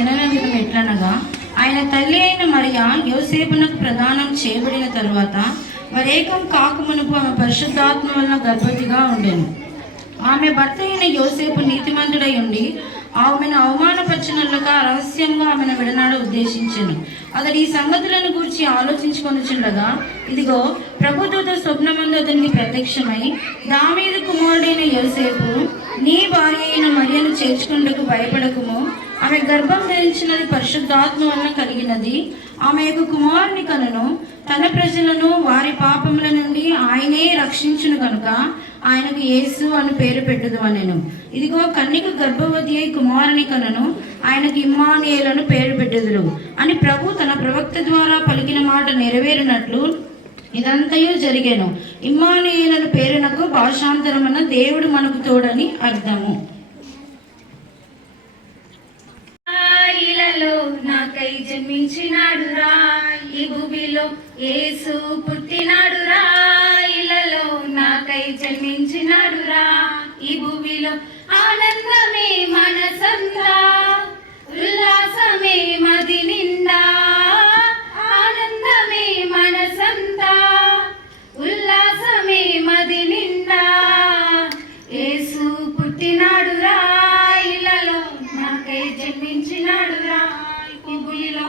జనన విధం ఎట్లనగా, ఆయన తల్లి అయిన మరియా యోసేపునకు ప్రదానం చేయబడిన తరువాత వరేకం కాకమునుపు ఆమె పరిశుద్ధాత్మ వలన గర్భవతిగా ఉండెను. ఆమె భర్త అయిన యోసేపు నీతిమంతుడై ఉండి ఆమెను అవమానపరచినట్లుగా రహస్యంగా ఆమెను విడనాడ ఉద్దేశించెను. అతడు ఈ సంగతులను గురించి ఆలోచించుకొనుచుండగా, ఇదిగో ప్రభుదూత స్వప్నమందు అతనికి ప్రత్యక్షమై, దావీదు కుమారుడైన యోసేపు, నీ భార్య అయిన మరియను చేర్చుకుంటకు భయపడకుము, ఆమె గర్భం ధరించినది పరిశుద్ధాత్మ వలన కలిగినది, ఆమె యొక్క కుమారుని కనును, తన ప్రజలను వారి పాపముల నుండి ఆయనే రక్షించును కనుక ఆయనకు యేసు అని పేరు పెట్టుదు అనెను. ఇదిగో కన్యక గర్భవతి అయి కుమారుని కనును, ఆయనకు ఇమ్మానుయేలను పేరు పెట్టుదురు అని ప్రభు తన ప్రవక్త ద్వారా పలికిన మాట నెరవేరినట్లు ఇదంతయు జరిగెను. ఇమ్మానుయేలను పేరునకు భాషాంతరమున దేవుడు మనకు తోడని అర్థము. ఇలలో నాకై జన్మించినాడురా, ఈ భూమిలో యేసు పుట్టినాడురా. ఇలలో నాకై జన్మించినాడురా, ఈ భూమిలో ఆనందమే మనసంతా, ఉల్లాసమే మది నిండా. ఆనందమే మనసంతా, ఉల్లాసమే మది నిండా. యేసు పుట్టినాడురా, ఇలలో నాకై జన్మించినాడురా, ఈ భూమిలో